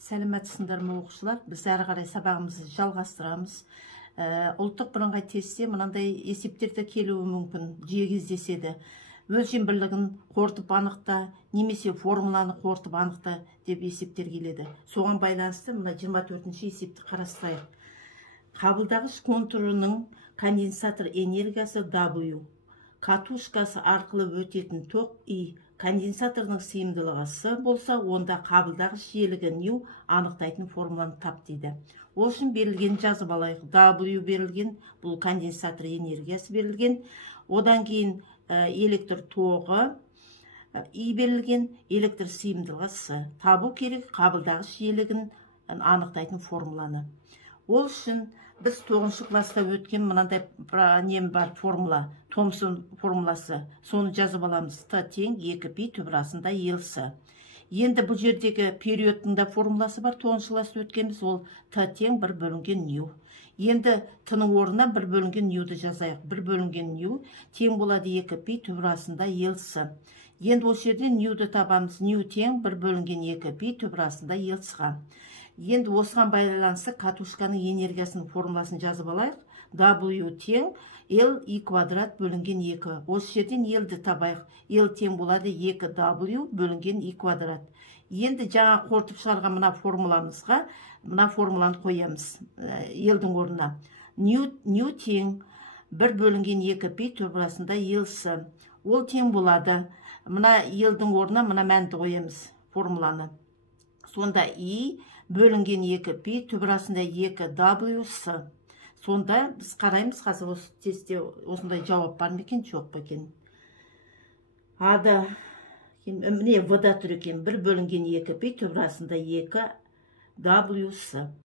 Сәлеметсіңдер ме оқушылар? Біз әрі қарай сабағымызды жалғастырамыз. Ұлттық бірыңғай тестте мынандай есептерді келуі мүмкін, жиі кездеседі. Өлшем бірлігін қорытып анықта, немесе формуланы қорытып анықта деп есептер келеді. Соған байланысты мына 24-ші есепті қарастырайық. Қабылдағыш контурының конденсатор энергиясы W, катушкасы арқылы өтетін ток I, конденсаторның сыйымдылығы С болса, онда қабылдағыш жиілігі ню анықтайтын формуланы тап дейді. Ол үшін берілген жазып алайық. W берілген, бұл конденсатор энергиясы берілген. Одан кейін электр тоғы I берілген, электр сыйымдылығы С. Табу керек қабылдағыш жиілігін анықтайтын формуланы. Ол үшін біз 9-шы класста өткен мынандай нем бар формула, Томсон формуласы. Соны жазып аламыз. Т тең 2π түбірасында елсі. Енді бұл жердегі периодтың да формуласы бар. 9-шы класста өткенбіз, ол Т тең 1 бөлінген ню. Енді Т-ның орнына 1 бөлінген нюді жазайық. 1 бөлінген ню тең болады 2π түбірасында елсі. Енді осы жерде нюді табамыз. Ню тең 1 бөлінген 2π түбірасында елсіға. Енді осыған байланысты катушканың энергиясының формуласын жазып алайық. W тең L квадрат бөлінген 2. Осы жерден L-ді табайық. L тең болады 2W бөлінген квадрат. Енді жаңа қорытып шығарған мына формуламызға мына формуланы қоямыз. L-дің орнына. Ню тең 1 бөлінген 2π түбірасында L-сі. Ол тең болады. Мына L-дің орнына мына мәнді қоямыз формуланы. Сонда I бөлінген 2π түбірасында 2W-сы. Сонда біз қараймыз, қазір осы тестте осындай жауап бар ма екен, жоқ па екен. Ада, міне В-да тұр екен, 1 бөлінген 2π түбірасында 2W-сы.